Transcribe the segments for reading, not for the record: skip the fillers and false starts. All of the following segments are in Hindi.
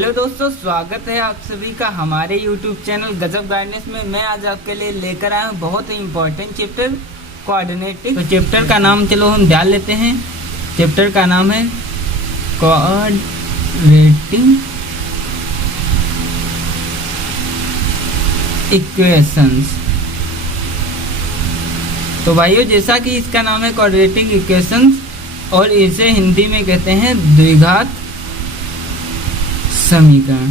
हेलो दोस्तों, स्वागत है आप सभी का हमारे YouTube चैनल गजब गाइडेंस में। मैं आज आपके लिए लेकर आया हूँ बहुत ही इम्पोर्टेंट चैप्टर कोऑर्डिनेटिंग। तो चैप्टर का नाम चलो हम ध्यान लेते हैं। चैप्टर का नाम है कोऑर्डिनेटिंग इक्वेशंस। तो भाइयों, जैसा कि इसका नाम है कोऑर्डिनेटिंग इक्वेशंस और इसे हिंदी में कहते हैं द्विघात समीकरण।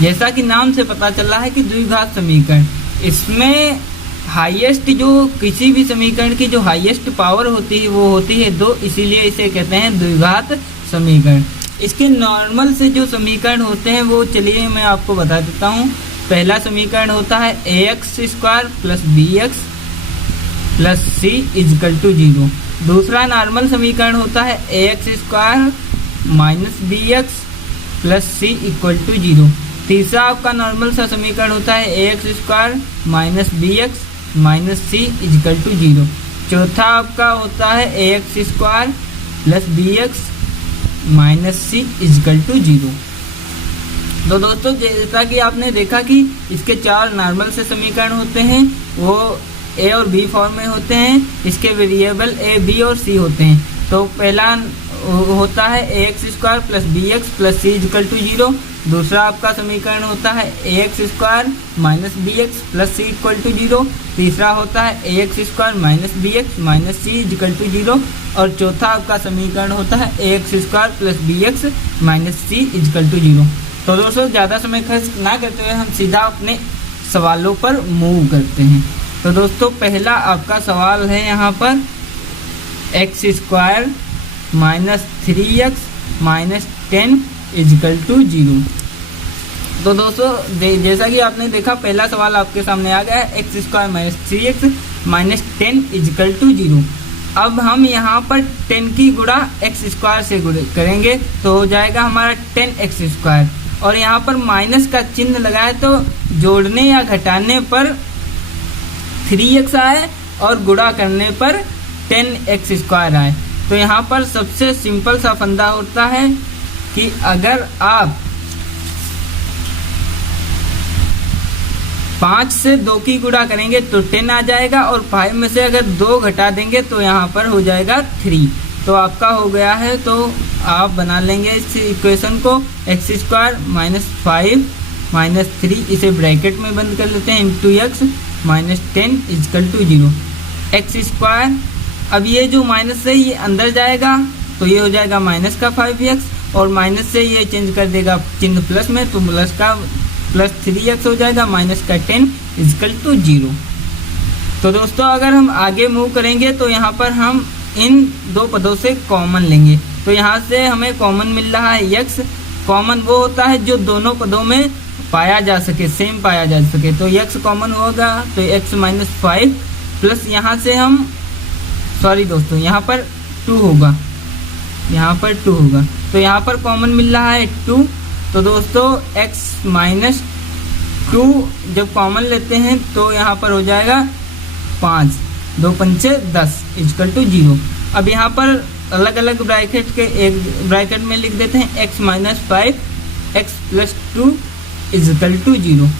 जैसा कि नाम से पता चल रहा है कि द्विघात समीकरण, इसमें हाईएस्ट जो किसी भी समीकरण की जो हाईएस्ट पावर होती है वो होती है 2, इसीलिए इसे कहते हैं द्विघात समीकरण। इसके नॉर्मल से जो समीकरण होते हैं वो चलिए मैं आपको बता देता हूँ। पहला समीकरण होता है ax² + bx + c = 0। दूसरा नॉर्मल समीकरण होता है ax² - bx + c = 0। तीसरा आपका नॉर्मल सा समीकरण होता है ax² - bx - c = 0। चौथा आपका होता है ax² + bx - c = 0। तो दोस्तों, जैसा कि आपने देखा कि इसके 4 नॉर्मल से समीकरण होते हैं, वो a और b फॉर्म में होते हैं। इसके वेरिएबल a, b और c होते हैं। तो पहला होता है ax² + bx + c = 0। दूसरा आपका समीकरण होता है ax² - bx + c = 0। तीसरा होता है ax² - bx - c = 0। और चौथा आपका समीकरण होता है ax² + bx - c = 0। तो दोस्तों, ज़्यादा समय खर्च ना करते हुए हम सीधा अपने सवालों पर मूव करते हैं। तो दोस्तों, पहला आपका सवाल है यहाँ पर x² - 3x - 10 = 0। तो दोस्तों, जैसा कि आपने देखा, पहला सवाल आपके सामने आ गया है x² - 3x - 10 = 0। अब हम यहाँ पर 10 की गुणा x² से करेंगे तो हो जाएगा हमारा 10x²। और यहाँ पर माइनस का चिन्ह लगा है, तो जोड़ने या घटाने पर 3x आए और गुणा करने पर 10x² आए। तो यहाँ पर सबसे सिंपल सा फंडा होता है कि अगर आप 5 से 2 की गुणा करेंगे तो 10 आ जाएगा, और 5 में से अगर 2 घटा देंगे तो यहाँ पर हो जाएगा 3। तो आपका हो गया है। तो आप बना लेंगे इस इक्वेशन को x² - 5 - 3, इसे ब्रैकेट में बंद कर लेते हैं, इंटू x - 10 = 0। x², अब ये जो माइनस है ये अंदर जाएगा तो ये हो जाएगा -5x, और माइनस से ये चेंज कर देगा चिन्ह प्लस में, तो प्लस का +3x हो जाएगा, -10 = 0। तो दोस्तों, अगर हम आगे मूव करेंगे तो यहाँ पर हम इन दो पदों से कॉमन लेंगे। तो यहाँ से हमें कॉमन मिल रहा है x। कॉमन वो होता है जो दोनों पदों में पाया जा सके, सेम पाया जा सके। तो x कॉमन होगा तो x - 5 प्लस यहाँ से हम दोस्तों यहाँ पर 2 होगा, यहाँ पर 2 होगा। तो यहाँ पर कॉमन मिल रहा है 2। तो दोस्तों, x - 2 जब कॉमन लेते हैं तो यहाँ पर हो जाएगा 5, 2 × 5 = 10 = 0। अब यहाँ पर अलग अलग ब्रैकेट के एक ब्रैकेट में लिख देते हैं x - 5 x + 2 = 0।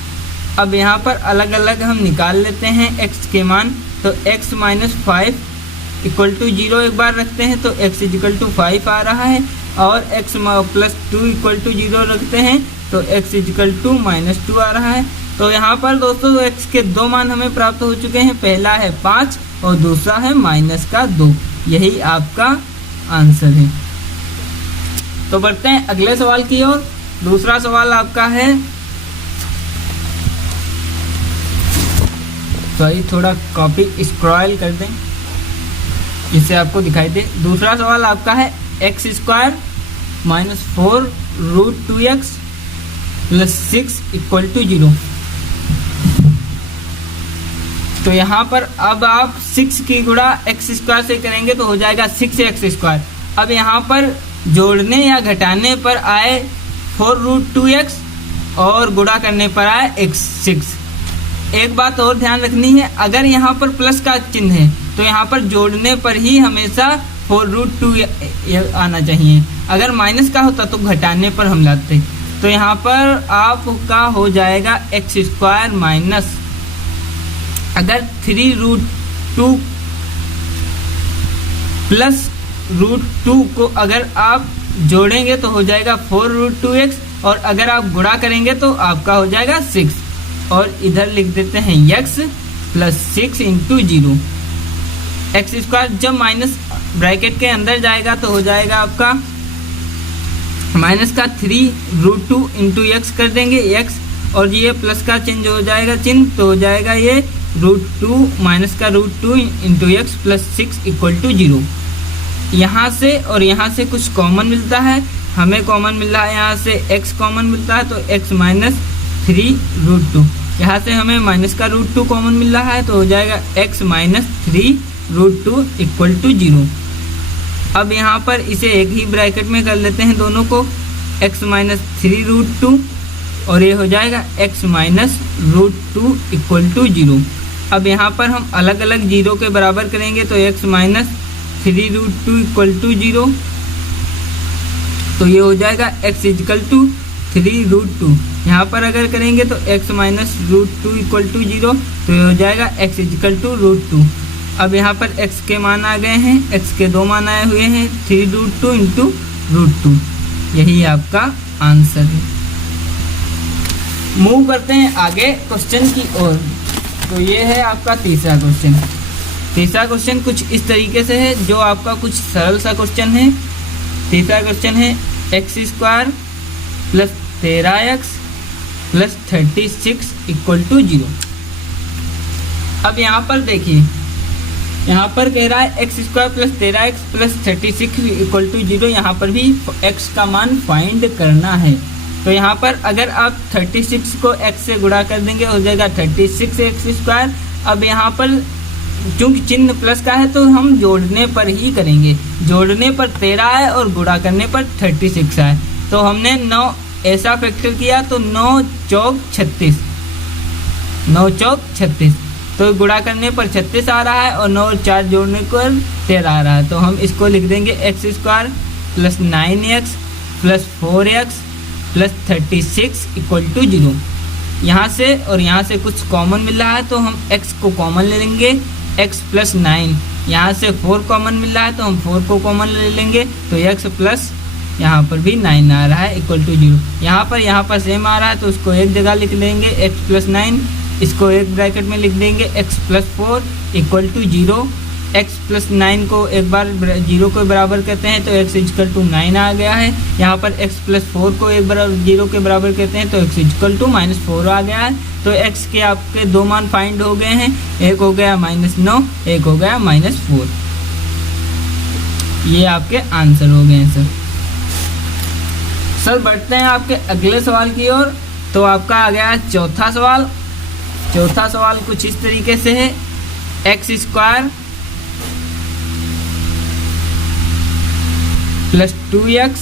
अब यहाँ पर अलग अलग हम निकाल लेते हैं x के मान। तो x - 5 = 0 एक बार रखते हैं तो x = 5 आ रहा है, और x + 2 = 0 रखते हैं तो x = -2 आ रहा है। तो यहाँ पर दोस्तों x के 2 मान हमें प्राप्त हो चुके हैं। पहला है 5 और दूसरा है -2। यही आपका आंसर है। तो बढ़ते हैं अगले सवाल की ओर। दूसरा सवाल आपका है, थोड़ा कॉपी स्क्रॉल कर दें जिससे आपको दिखाई दे। दूसरा सवाल आपका है x² - 4√2x + 6 = 0। तो यहाँ पर अब आप 6 की गुणा x² से करेंगे तो हो जाएगा 6x²। अब यहाँ पर जोड़ने या घटाने पर आए 4√2x और गुणा करने पर आए x6। एक बात और ध्यान रखनी है, अगर यहाँ पर प्लस का चिन्ह है तो यहाँ पर जोड़ने पर ही हमेशा 4√2 आना चाहिए। अगर माइनस का होता तो घटाने पर हम लाते। तो यहाँ पर आपका हो जाएगा x² माइनस, अगर 3√2 प्लस √2 को अगर आप जोड़ेंगे तो हो जाएगा 4√2x, और अगर आप गुणा करेंगे तो आपका हो जाएगा 6, और इधर लिख देते हैं x प्लस 6 इंटू 0। x² जब माइनस ब्रैकेट के अंदर जाएगा तो हो जाएगा आपका माइनस का 3√2 इंटू एक्स कर देंगे x, और ये प्लस का चेंज हो जाएगा चिन्ह, तो हो जाएगा ये √2 माइनस का √2 into x plus 6 equal to 0। यहाँ से और यहाँ से कुछ कॉमन मिलता है, हमें कॉमन मिल रहा है यहाँ से x कॉमन मिलता है, तो x माइनस 3√2, यहाँ से हमें माइनस का √2 कॉमन मिल रहा है, तो हो जाएगा x माइनस 3√2 इक्वल टू 0। अब यहाँ पर इसे एक ही ब्रैकेट में कर लेते हैं दोनों को, x माइनस 3√2 और ये हो जाएगा x माइनस √2 इक्वल टू 0। अब यहाँ पर हम अलग अलग जीरो के बराबर करेंगे, तो x माइनस 3√2 इक्वल टू 0, तो ये हो जाएगा x इक्वल टू 3√2। यहाँ पर अगर करेंगे तो x माइनस √2 इक्वल टू 0, तो ये हो जाएगा x इक्वल टू √2। अब यहाँ पर x के मान आ गए हैं, x के 2 मान आए हुए हैं, 3√2 इंटू √2, यही आपका आंसर है। मूव करते हैं आगे क्वेश्चन की ओर। तो ये है आपका तीसरा क्वेश्चन। तीसरा क्वेश्चन कुछ इस तरीके से है, जो आपका कुछ सरल सा क्वेश्चन है। तीसरा क्वेश्चन है x² plus 13x plus 36 equal to 0। अब यहाँ पर देखिए, यहाँ पर कह रहा है x² plus 13x plus 36 equal to 0। यहाँ पर भी x का मान फाइंड करना है। तो यहाँ पर अगर आप 36 को x से गुणा कर देंगे हो जाएगा 36x²। अब यहाँ पर चूंकि चिन्ह प्लस का है तो हम जोड़ने पर ही करेंगे। जोड़ने पर 13 है और गुणा करने पर 36 है। तो हमने 9 ऐसा फैक्टर किया तो 9 चौक 36, 9 चौक 36, तो गुणा करने पर 36 आ रहा है और 9 और 4 जोड़ने पर 13 आ रहा है। तो हम इसको लिख देंगे x² plus 9x plus 4x plus 36 equal to 0। यहाँ से और यहाँ से कुछ कॉमन मिल रहा है तो हम x को कॉमन ले लेंगे, x प्लस 9। यहाँ से 4 कॉमन मिल रहा है तो हम 4 को कॉमन ले लेंगे, तो x प्लस यहाँ पर भी 9 आ रहा है इक्वल टू 0। यहाँ पर सेम आ रहा है तो उसको एक जगह लिख लेंगे x प्लस 9, इसको एक ब्रैकेट में लिख देंगे x plus 4 equal to 0। x plus 9 को एक बार 0 के बराबर कहते हैं तो x इक्वल टू 9 आ गया है। यहाँ पर x प्लस 4 को एक बार 0 के बराबर कहते हैं तो x इक्वल टू -4 आ गया है। तो x के आपके 2 मान फाइंड हो गए हैं, एक हो गया -9, एक हो गया -4। ये आपके आंसर हो गए हैं सर। सर बढ़ते हैं आपके अगले सवाल की ओर। तो आपका आ गया चौथा सवाल। चौथा सवाल कुछ इस तरीके से है, x² plus 2x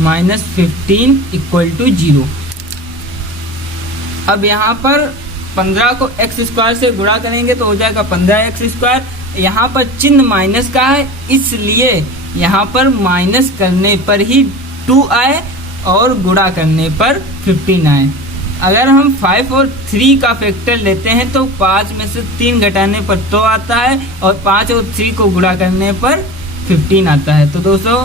minus 15 equal to 0। अब यहाँ पर 15 को x² से गुणा करेंगे तो हो जाएगा 15x²। यहाँ पर चिन्ह माइनस का है इसलिए यहाँ पर माइनस करने पर ही 2 आए और गुणा करने पर 15 आए। अगर हम 5 और 3 का फैक्टर लेते हैं तो 5 में से 3 घटाने पर 2 आता है और 5 और 3 को गुणा करने पर 15 आता है। तो दोस्तों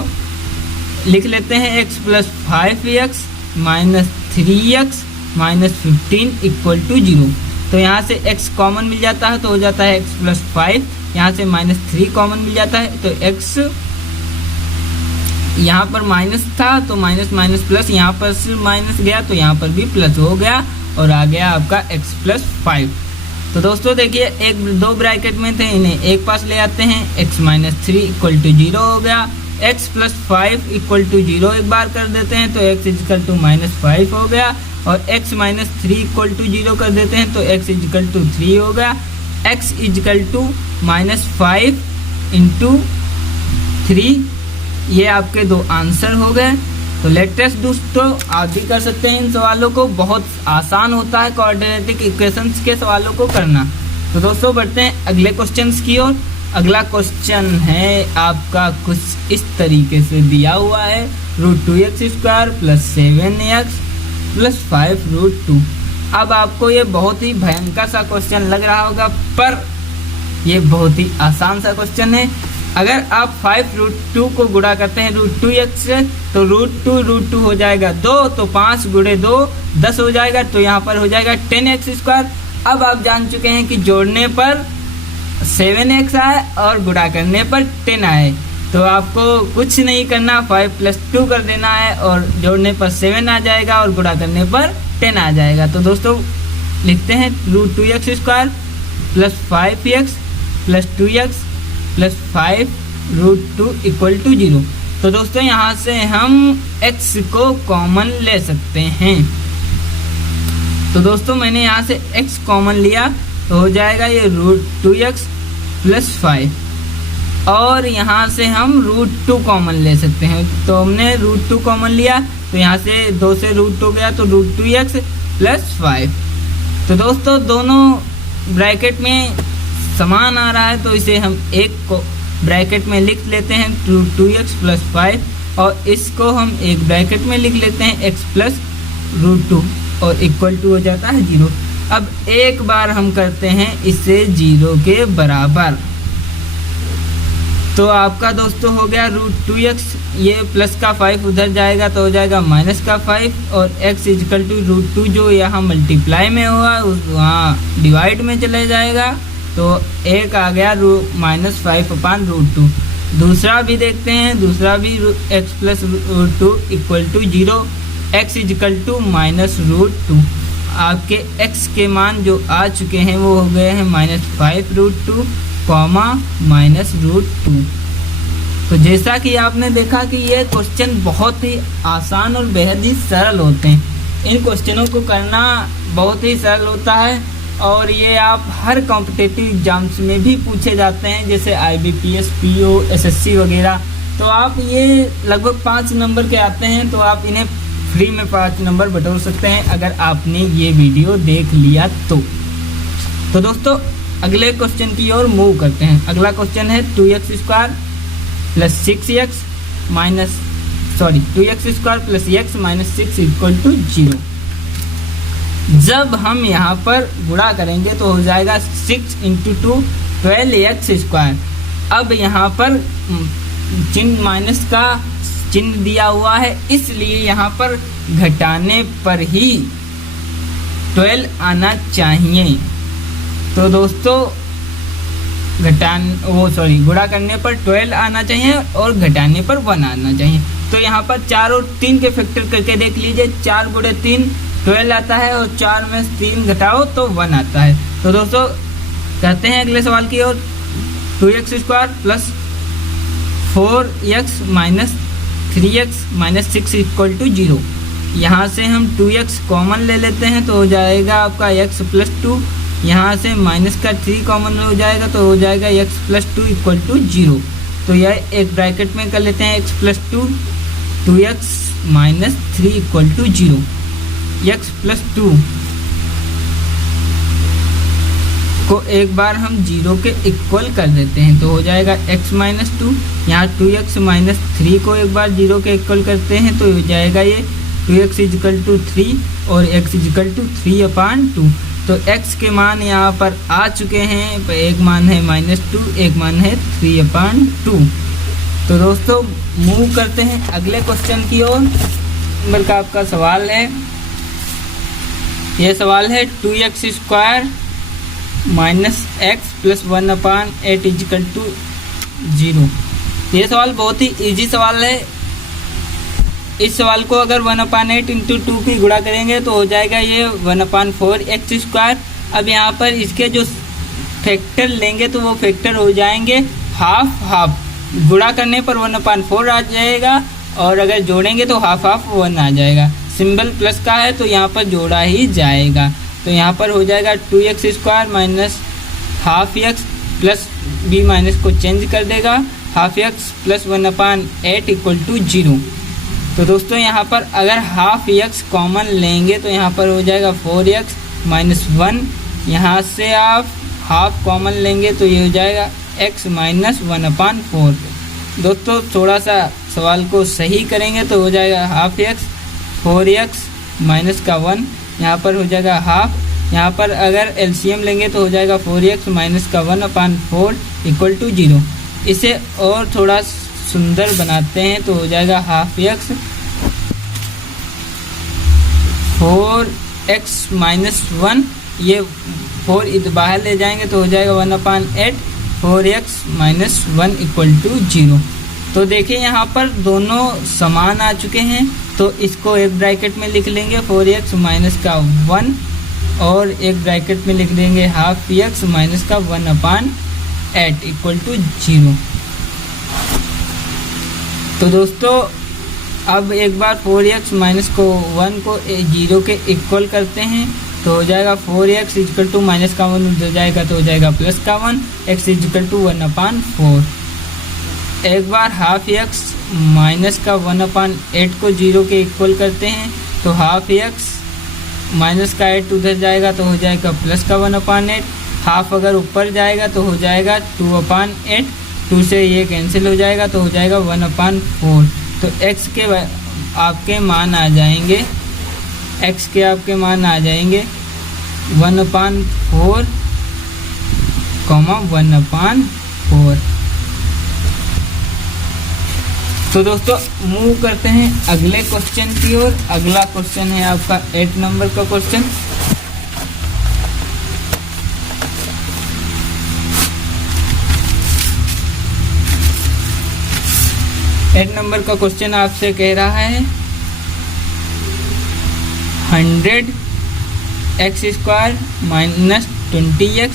लिख लेते हैं x plus 5x minus 3x minus 15 equal to 0। तो यहाँ से x कॉमन मिल जाता है तो हो जाता है x प्लस 5, यहाँ से -3 कॉमन मिल जाता है तो x, यहाँ पर माइनस था तो माइनस माइनस प्लस, यहाँ पर से माइनस गया तो यहाँ पर भी प्लस हो गया और आ गया आपका x प्लस 5। तो दोस्तों देखिए, एक 2 ब्रैकेट में थे, इन्हें एक पास ले आते हैं, x माइनस 3 इक्वल टू 0 हो गया। x प्लस 5 इक्वल टू 0 एक बार कर देते हैं तो x इक्वल टू -5 हो गया, और x माइनस 3 इक्वल टू 0 कर देते हैं तो x इक्वल टू 3 हो गया। x इक्वल टू -5 इंटू 3, ये आपके 2 आंसर हो गए। तो लेटेस्ट दोस्तों आप भी कर सकते हैं इन सवालों को, बहुत आसान होता है क्वाड्रेटिक इक्वेशंस के सवालों को करना। तो दोस्तों बढ़ते हैं अगले क्वेश्चंस की ओर। अगला क्वेश्चन है आपका कुछ इस तरीके से दिया हुआ है, √2x² + 7x + 5√2। अब आपको ये बहुत ही भयंकर सा क्वेश्चन लग रहा होगा, पर ये बहुत ही आसान सा क्वेश्चन है। अगर आप 5√2 को गुणा करते हैं √2x से तो √2 हो जाएगा 2, तो 5 × 2 10 हो जाएगा, तो यहाँ पर हो जाएगा 10x²। अब आप जान चुके हैं कि जोड़ने पर 7x आए और गुणा करने पर 10 आए, तो आपको कुछ नहीं करना, 5 + 2 कर देना है और जोड़ने पर 7 आ जाएगा और गुणा करने पर 10 आ जाएगा। तो दोस्तों लिखते हैं √2x² + 5x + 2x + 5√2 = 0। तो दोस्तों यहाँ से हम x को कॉमन ले सकते हैं। तो दोस्तों मैंने यहाँ से x कॉमन लिया तो हो जाएगा ये √2x + 5, और यहाँ से हम √2 कॉमन ले सकते हैं। तो हमने √2 कॉमन लिया तो यहाँ से 2 से √2 गया तो √2x + 5। तो दोस्तों दोनों ब्रैकेट में समान आ रहा है, तो इसे हम एक को ब्रैकेट में लिख लेते हैं √2x + 5, और इसको हम एक ब्रैकेट में लिख लेते हैं x + √2 और = हो जाता है 0। अब एक बार हम करते हैं इसे 0 के बराबर, तो आपका दोस्तों हो गया √2x, ये प्लस का 5 उधर जाएगा तो हो जाएगा माइनस का 5, और x = √2 जो यहाँ मल्टीप्लाई में हुआ वहाँ डिवाइड में चले जाएगा, तो एक आ गया -5/√2। दूसरा भी देखते हैं, दूसरा भी x + √2 = 0, x = -√2। आपके x के मान जो आ चुके हैं वो हो गए हैं -5√2, -√2। तो जैसा कि आपने देखा कि ये क्वेश्चन बहुत ही आसान और बेहद ही सरल होते हैं। इन क्वेश्चनों को करना बहुत ही सरल होता है, और ये आप हर कॉम्पिटिटिव एग्जाम्स में भी पूछे जाते हैं, जैसे IBPS, PO, SSC वगैरह। तो आप ये लगभग 5 नंबर के आते हैं, तो आप इन्हें फ्री में 5 नंबर बटोर सकते हैं अगर आपने ये वीडियो देख लिया तो। तो दोस्तों अगले क्वेश्चन की ओर मूव करते हैं। अगला क्वेश्चन है 2x² + 6x - 2x² + x - 6 = 0। जब हम यहाँ पर गुणा करेंगे तो हो जाएगा 6 × 2 12x²। अब यहाँ पर चिन्ह माइनस का चिन्ह दिया हुआ है, इसलिए यहाँ पर घटाने पर ही 12 आना चाहिए। तो दोस्तों गुणा करने पर 12 आना चाहिए और घटाने पर 1 आना चाहिए। तो यहाँ पर 4 और 3 के फैक्टर करके देख लीजिए, 4 × 3 12 आता है, और 4 में 3 घटाओ तो 1 आता है। तो दोस्तों कहते हैं अगले सवाल की ओर, 2x² + 4x - 3x - 6 = 0। यहाँ से हम 2x कॉमन ले लेते हैं तो हो जाएगा आपका x + 2, यहाँ से माइनस का 3 कॉमन हो जाएगा तो हो जाएगा x + 2 = 0। तो यह एक ब्रैकेट में कर लेते हैं x + 2, 2x - 3 = 0। x + 2 को एक बार हम 0 के इक्वल कर देते हैं तो हो जाएगा x - 2, यहाँ 2x - 3 को एक बार 0 के इक्वल करते हैं तो हो जाएगा ये 2x = 3 और x = 3/2। तो x के मान यहाँ पर आ चुके हैं, एक मान है -2, एक मान है 3/2। तो दोस्तों मूव करते हैं अगले क्वेश्चन की ओर। नंबर का आपका सवाल है, यह सवाल है 2x² - x + 1/8 = 0। ये सवाल बहुत ही इजी सवाल है। इस सवाल को अगर 1/8 × 2 की गुणा करेंगे तो हो जाएगा ये 1/4x²। अब यहाँ पर इसके जो फैक्टर लेंगे तो वो फैक्टर हो जाएंगे हाफ। गुणा करने पर 1/4 आ जाएगा, और अगर जोड़ेंगे तो हाफ 1 आ जाएगा। सिंबल प्लस का है तो यहाँ पर जोड़ा ही जाएगा। तो यहाँ पर हो जाएगा 2x² - ½ प्लस b माइनस को चेंज कर देगा, ½ + 1/8 = 0। तो दोस्तों यहाँ पर अगर ½ कॉमन लेंगे तो यहाँ पर हो जाएगा 4x - 1। यहाँ से आप हाफ कॉमन लेंगे तो ये हो जाएगा एक्स माइनस 1/4। दोस्तों थोड़ा सा सवाल को सही करेंगे तो हो जाएगा हाफ एक्स, 4x माइनस का 1, यहाँ पर हो जाएगा हाफ। यहाँ पर अगर एलसीएम लेंगे तो हो जाएगा 4x माइनस का 1/4 इक्वल टू 0। इसे और थोड़ा सुंदर बनाते हैं तो हो जाएगा हाफ एक्स, 4x माइनस 1, ये 4 इधर बाहर ले जाएंगे तो हो जाएगा 1/8, 4x माइनस 1 इक्वल टू 0। तो देखिए यहाँ पर दोनों समान आ चुके हैं, तो इसको एक ब्रैकेट में लिख लेंगे 4x माइनस का 1 और एक ब्रैकेट में लिख देंगे हाफ x माइनस का 1/8 इक्वल टू 0। तो दोस्तों अब एक बार 4x माइनस को 1 को 0 के इक्वल करते हैं तो हो जाएगा 4x इक्वल टू माइनस का 1 हो जाएगा तो हो जाएगा प्लस का 1, x इक्वल टू 1/4। एक बार हाफ x माइनस का 1/8 को 0 के इक्वल करते हैं तो हाफ x माइनस का 8 उधर जाएगा तो हो जाएगा प्लस का 1/8। हाफ अगर ऊपर जाएगा तो हो जाएगा 2/8, 2 से ये कैंसिल हो जाएगा तो हो जाएगा 1/4। तो x के आपके मान आ जाएंगे, x के आपके मान आ जाएंगे 1/4, 1/4। तो दोस्तों मूव करते हैं अगले क्वेश्चन की ओर। अगला क्वेश्चन है आपका 8 नंबर का क्वेश्चन। एट नंबर का क्वेश्चन आपसे कह रहा है 100x² minus 20x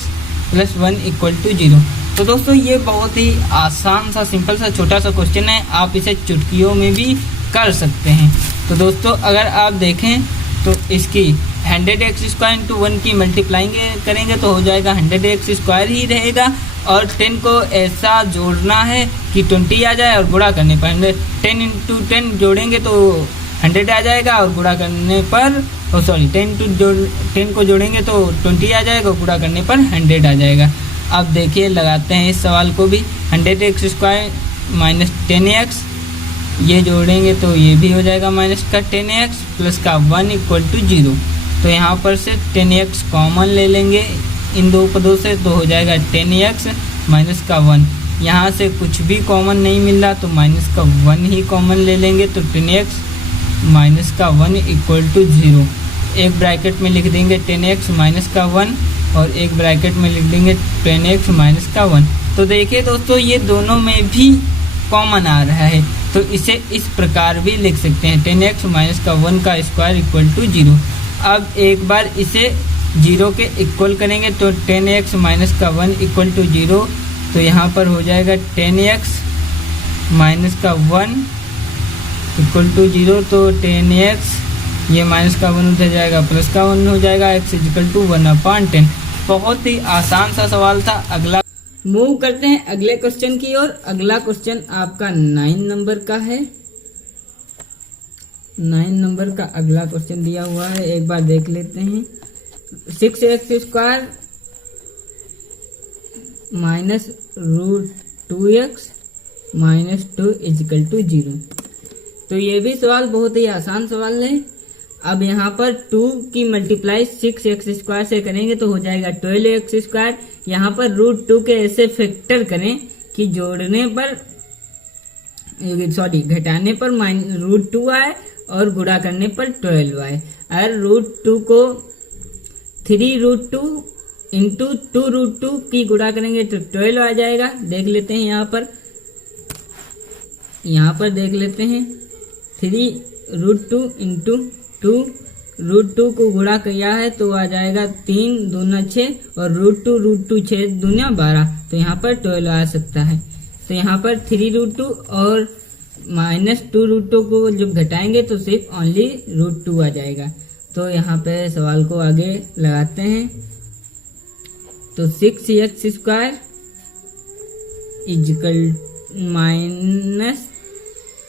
plus 1 equal to 0। तो दोस्तों ये बहुत ही आसान सा सिंपल सा छोटा सा क्वेश्चन है, आप इसे चुटकियों में भी कर सकते हैं। तो दोस्तों अगर आप देखें तो इसकी 100x² इंटू 1 की मल्टीप्लाइंग करेंगे तो हो जाएगा 100x² ही रहेगा, और 10 को ऐसा जोड़ना है कि 20 आ जाए और गुणा करने पर 10 इंटू 10 जोड़ेंगे तो 100 आ जाएगा और गुणा करने पर 10 को जोड़ेंगे तो 20 आ जाएगा और गुणा करने पर 100 आ जाएगा। अब देखिए लगाते हैं इस सवाल को भी। 100x² माइनस 10x, ये जोड़ेंगे तो ये भी हो जाएगा माइनस का 10x प्लस का 1 इक्वल टू 0। तो यहाँ पर से 10x कॉमन ले लेंगे इन दो पदों से तो हो जाएगा 10x माइनस का 1। यहाँ से कुछ भी कॉमन नहीं मिल रहा तो माइनस का 1 ही कॉमन ले लेंगे तो 10x माइनस का 1 इक्वल टू 0। एक ब्रैकेट में लिख देंगे 10x माइनस का 1 और एक ब्रैकेट में लिख देंगे 10x माइनस का 1। तो देखिए दोस्तों ये दोनों में भी कॉमन आ रहा है, तो इसे इस प्रकार भी लिख सकते हैं 10x माइनस का 1 का स्क्वायर इक्वल टू 0। अब एक बार इसे 0 के इक्वल करेंगे तो 10x माइनस का 1 इक्वल टू 0। तो यहाँ पर हो जाएगा 10x माइनस का 1 इक्वल टू 0। तो 10x ये माइनस का 1 उधर जाएगा प्लस का 1 हो जाएगा, x इक्वल टू 1/10। बहुत ही आसान सा सवाल था। अगला मूव करते हैं अगले क्वेश्चन की ओर। अगला क्वेश्चन आपका 9 नंबर का है। 9 नंबर का अगला क्वेश्चन दिया हुआ है, एक बार देख लेते हैं। 6x² minus √2x minus 2 equal to 0। तो ये भी सवाल बहुत ही आसान सवाल है। अब यहाँ पर 2 की मल्टीप्लाई 6x² से करेंगे तो हो जाएगा 12x²। यहाँ पर √2 के ऐसे फैक्टर करें कि जोड़ने पर घटाने पर √2 आए और गुणा करने पर 12 आए। अगर √2 को 3√2 इंटू 2√2 की गुणा करेंगे तो 12 आ जाएगा। देख लेते हैं यहाँ पर देख लेते हैं 3√2 इंटू 2√2 को गुणा किया है तो आ जाएगा 3 दूना 6 और √2 6 दूना 12। तो यहाँ पर 12 आ सकता है। तो यहाँ पर 3√2 और माइनस 2√2 को जब घटाएंगे तो सिर्फ ओनली √2 आ जाएगा। तो यहाँ पे सवाल को आगे लगाते हैं। तो 6x² इक्वल माइनस,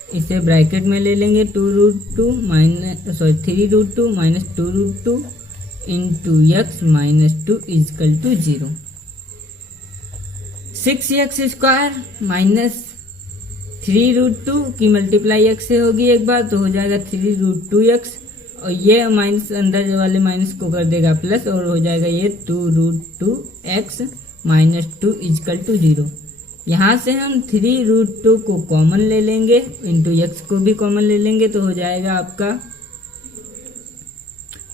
इसे ब्रैकेट में ले लेंगे 3√2 minus 2√2 into x minus 2 equal to 0। 6x² minus 3√2 की मल्टीप्लाई x से होगी एक बार, तो हो जाएगा 3√2x, और ये माइनस अंदर वाले माइनस को कर देगा प्लस, और हो जाएगा ये 2√2x माइनस 2 इजकल टू 0। यहाँ से हम 3√2 को कॉमन ले लेंगे, इंटू x को भी कॉमन ले लेंगे, तो हो जाएगा आपका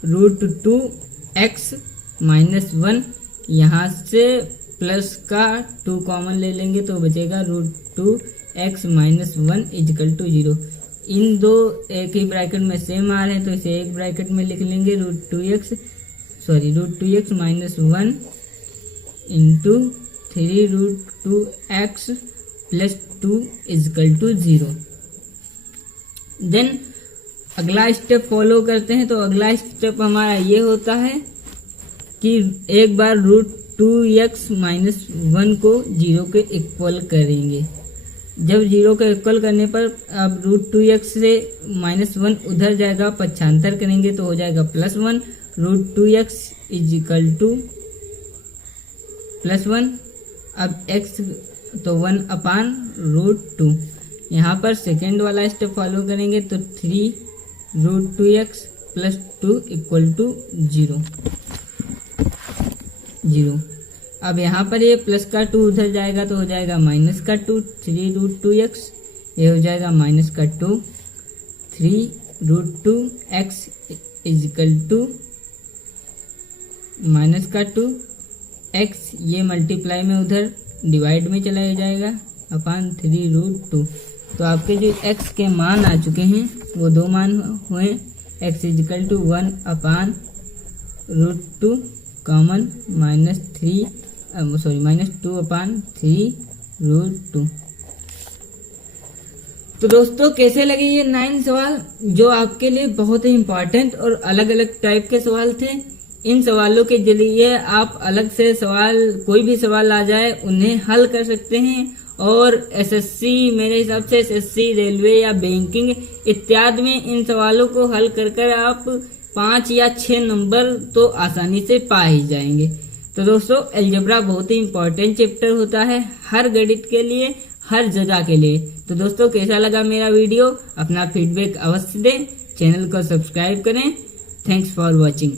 √2x माइनस 1। यहाँ से प्लस का 2 कॉमन ले लेंगे तो बचेगा √2x माइनस 1 इजकल टू 0। इन दो एक ही ब्रैकेट में सेम आ रहे हैं तो इसे एक ब्रैकेट में लिख लेंगे, √2x minus 1 into 3√2x plus 2 equal to 0। Then अगला स्टेप फॉलो करते हैं। तो अगला स्टेप हमारा ये होता है कि एक बार √2x माइनस 1 को 0 के इक्वल करेंगे। जब 0 के इक्वल करने पर अब √2x से -1 उधर जाएगा, पक्षांतर करेंगे तो हो जाएगा +1, √2x इजिकल टू +1। अब x तो 1/√2। यहाँ पर सेकेंड वाला स्टेप फॉलो करेंगे तो 3√2x प्लस 2 इक्वल टू 0। अब यहाँ पर ये प्लस का 2 उधर जाएगा तो हो जाएगा माइनस का 2, 3√2x, ये हो जाएगा माइनस का 2, 3√2x इजिकल टू माइनस का 2x, ये मल्टीप्लाई में उधर डिवाइड में चला जाएगा अपान 3√2। तो आपके जो x के मान आ चुके हैं वो दो मान हुए, x इजिकल टू 1/√2 कॉमन -2/3√2। तो दोस्तों कैसे लगे ये 9 सवाल, जो आपके लिए बहुत ही इम्पोर्टेंट और अलग अलग टाइप के सवाल थे। इन सवालों के जरिए आप अलग से सवाल, कोई भी सवाल आ जाए उन्हें हल कर सकते हैं, और एसएससी, मेरे हिसाब से एसएससी, रेलवे या बैंकिंग इत्यादि में इन सवालों को हल कर आप 5 या 6 नंबर तो आसानी से पा ही जाएंगे। तो दोस्तों अलजेब्रा बहुत ही इम्पोर्टेंट चैप्टर होता है हर गणित के लिए, हर जगह के लिए। तो दोस्तों कैसा लगा मेरा वीडियो, अपना फीडबैक अवश्य दें, चैनल को सब्सक्राइब करें। Thanks for watching.